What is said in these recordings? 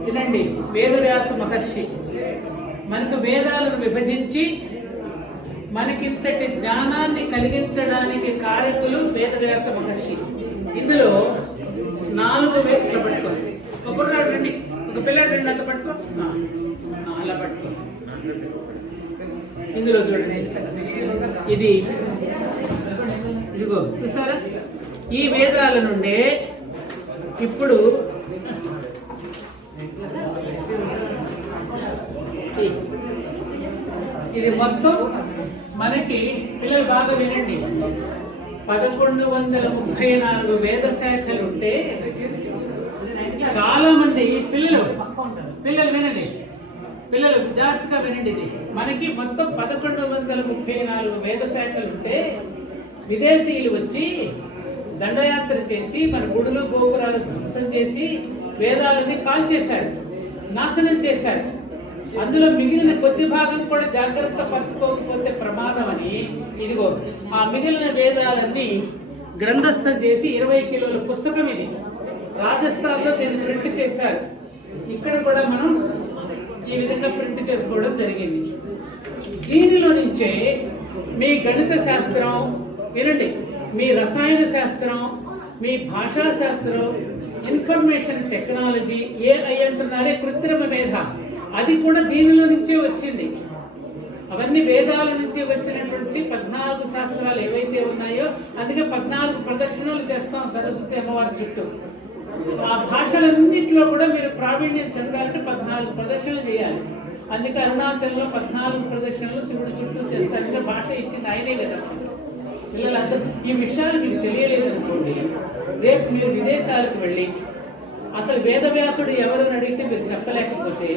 వినండి వేదవ్యాస మహర్షి. మనకు వేదాలను విభజించి మనకింతటి జ్ఞానాన్ని కలిగించడానికి కారకులు వేదవ్యాస మహర్షి. ఇందులో నాలుగు వేట్లు పట్టుకో. ఒక పిల్లడు రండి. ఒక పిల్లడు రండి అంత పట్టుకో. అలా పట్టుకో. ఇందులో చూడండి. ఇది ఇదిగో చూసారా? ఈ వేదాల నుండే ఇప్పుడు ఈ- ఇది మొత్తం మనకి పిల్లలు బాగా వినండి. పదకొండు వందల ముప్పై నాలుగు వేద శాఖలు ఉంటే చాలా మంది పిల్లలు పిల్లలు వినండి. పిల్లలు జాగ్రత్తగా వినండి ఇది. మనకి మొత్తం పదకొండు వందల ముప్పై నాలుగు వేద శాఖలు ఉంటే విదేశీయులు వచ్చి దండయాత్ర చేసి మన గుడులు గోపురాలు ధ్వంసం చేసి వేదాలని కాల్చేశారు. నాశనం చేశారు. అందులో మిగిలిన కొద్ది భాగం కూడా జాగ్రత్త పరచుకోకపోతే ప్రమాదం అని ఇదిగో ఆ మిగిలిన వేదాలన్నీ గ్రంథస్థం చేసి ఇరవై కిలోల పుస్తకం ఇది. రాజస్థాన్లో దీన్ని ప్రింట్ చేశారు. ఇక్కడ కూడా మనం ఈ విధంగా ప్రింట్ చేసుకోవడం జరిగింది. దీనిలో నుంచే మీ గణిత శాస్త్రం వినండి మీ రసాయన శాస్త్రం మీ భాషా శాస్త్రం ఇన్ఫర్మేషన్ టెక్నాలజీ ఏఐ అంటున్నారే కృత్రిమ మేధ. అది కూడా దీనిలో నుంచే వచ్చింది. అవన్నీ వేదాల నుంచి వచ్చినటువంటి పద్నాలుగు శాస్త్రాలు ఏవైతే ఉన్నాయో అందుకే పద్నాలుగు ప్రదక్షిణలు చేస్తాం సరస్వతి అమ్మవారి చుట్టూ. ఆ భాషలన్నింటిలో కూడా మీరు ప్రావీణ్యం చెందాలంటే పద్నాలుగు ప్రదక్షిణలు చేయాలి. అందుకే అరుణాచల్లో పద్నాలుగు ప్రదక్షిణలు శివుడు చుట్టూ చేస్తారు. ఇంకా భాష ఇచ్చింది ఆయనే కదా. పిల్లలందరూ ఈ విషయాలు మీకు తెలియలేదు అనుకోండి రేపు మీరు విదేశాలకు వెళ్ళి అసలు వేదవ్యాసుడు ఎవరని అడిగితే మీరు చెప్పలేకపోతే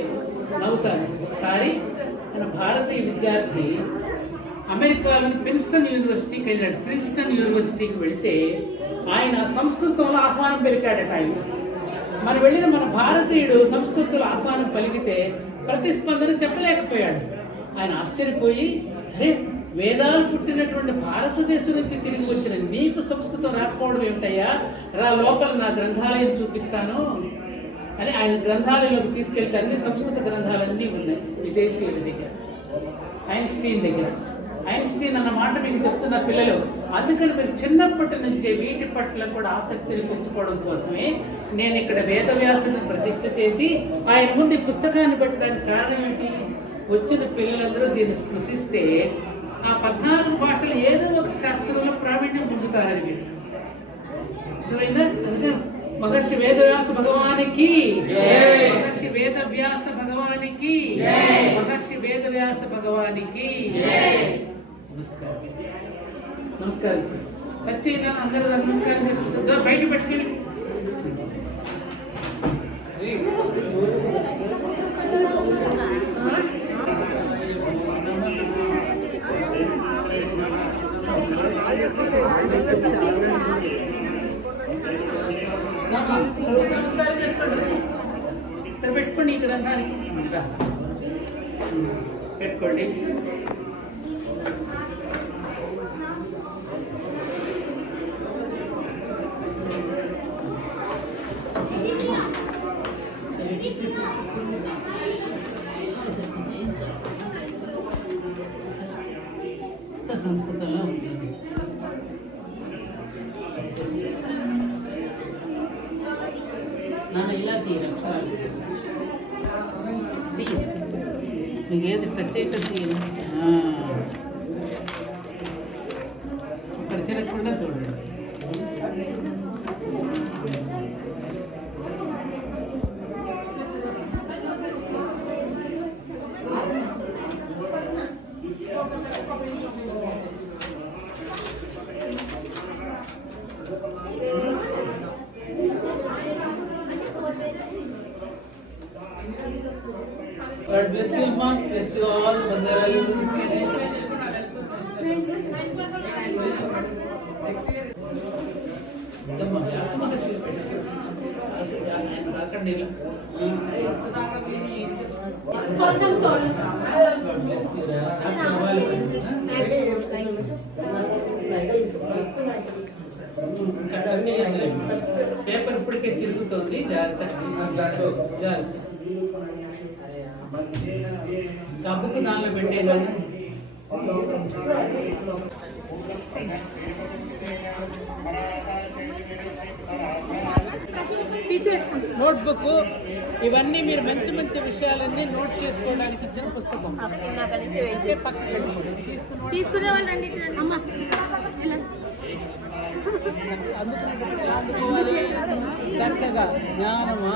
నవ్వుతాను ఒకసారి మన భారతీయ విద్యార్థి అమెరికాలోని ప్రిన్స్టన్ యూనివర్సిటీకి వెళ్ళాడు. ప్రిన్స్టన్ యూనివర్సిటీకి వెళితే ఆయన సంస్కృతంలో ఆహ్వానం పలికాడట ఆయన. మనం వెళ్ళిన మన భారతీయుడు సంస్కృతిలో ఆహ్వానం పలికితే ప్రతిస్పందన చెప్పలేకపోయాడు. ఆయన ఆశ్చర్యపోయి అరే వేదాలు పుట్టినటువంటి భారతదేశం నుంచి తిరిగి వచ్చిన నీకు సంస్కృతం రాకపోవడం ఏమిటయ్యా? రా లోపల నా గ్రంథాలయం చూపిస్తాను. అని ఆయన గ్రంథాలయంలోకి తీసుకెళ్తే అన్ని సంస్కృత గ్రంథాలన్నీ ఉన్నాయి విదేశీయుల దగ్గర ఐన్స్టీన్ దగ్గర. ఐన్స్టీన్ అన్న మాట మీకు చెప్తున్న పిల్లలు అందుకని మీరు చిన్నప్పటి నుంచే వీటి పట్ల కూడా ఆసక్తిని పెంచుకోవడం కోసమే నేను ఇక్కడ వేదవ్యాసుని ప్రతిష్ట చేసి ఆయన ముందు ఈ పుస్తకాన్ని పెట్టడానికి కారణం ఏంటి వచ్చిన పిల్లలందరూ దీన్ని స్పృశిస్తే ఆ పద్నాలుగు భాషలు ఏదో ఒక శాస్త్రంలో ప్రావీణ్యం పొందుతారని మీరు. అర్థమైందా? అందుకని మహర్షి వేదవ్యాస భగవానికి. మహర్షి వేదవ్యాస భగవానికి. మహర్షి వేదవ్యాస భగవానికి. నమస్కారం. నమస్కారం. వచ్చేనా అందరూ నమస్కారం చేస్తారు బయట పెట్టుకెళ్ళి. నమస్కారం చేసుకోండి ఇక్కడ పెట్టుకోండి ఈ గ్రంథానికి పెట్టుకోండి. సంస్కృతంలో ఉంది నాన్న ఇలా తీయరు అక్షరాలు తీయ నీకు ఏది ప్రత్యేక తీయను అక్కడ చిరగకుండా చూడండి God bless you, Bless God bless bless doctor all ఇక్కడ కొంచెం పేపర్ ఇప్పటికే చిరుగుతోంది జాగ్రత్త జాగ్రత్త డబ్బుకు దానిలో పెట్టేదాన్ని టీచర్ నోట్బుక్ ఇవన్నీ మీరు మంచి మంచి విషయాలన్నీ నోట్ చేసుకోవడానికి ఇచ్చిన పుస్తకం. ఇందాక నుంచి వెయిట్ అంటే పక్కన పెట్టుకోండి. తీసుకున్న తీసుకునే వాళ్ళండి అమ్మ. అందుకునేటప్పుడు ఎలా అందుకోవాలి చక్కగా జ్ఞానమా?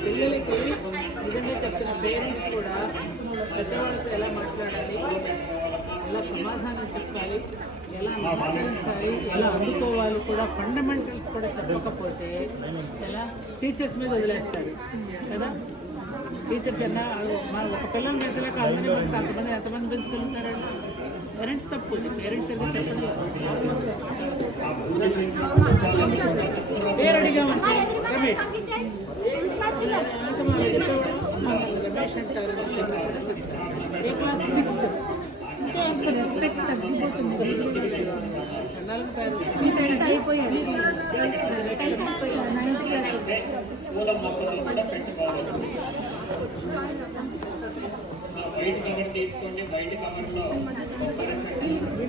పిల్లలకి నిజంగా చెప్తున్న పేరెంట్స్ కూడా పెద్దవాళ్ళతో ఎలా మాట్లాడాలి ఎలా సమాధానం చెప్పాలి ఎలా మాట్లాడించాలి ఎలా అందుకోవాలి కూడా ఫండమెంటల్స్ కూడా చెప్పకపోతే ఎలా టీచర్స్ మీద వదిలేస్తారు. కదా? టీచర్స్ ఎన్న మన ఒక పిల్లల్ని పెంచలేక అందరినీ మనకి అంతమంది ఎంతమంది పెంచుకుంటారండి? పేరెంట్స్ తప్పు పేరెంట్స్ ఎందుకు చెప్పడం. పేరు అడిగామంటే రమేష్ రమేష్ అంటారు ఏ క్లాస్ సిక్స్త్ రెస్పెక్ట్ తగ్గిపోతుంది అన్నాళ్ళకి పేరు మీ టెన్త్ అయిపోయారు నైన్త్ క్లాస్ వైట్ కవర్ తీసుకోండి బయట కవర్లో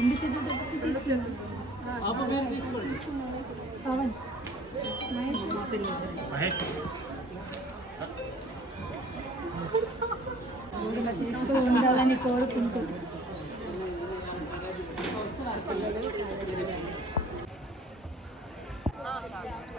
రెండు చేతులతో తీసుకున్నాను తీసుకోండి పవన్ ఉండాలని కోరుకుంటూ వస్తున్నారు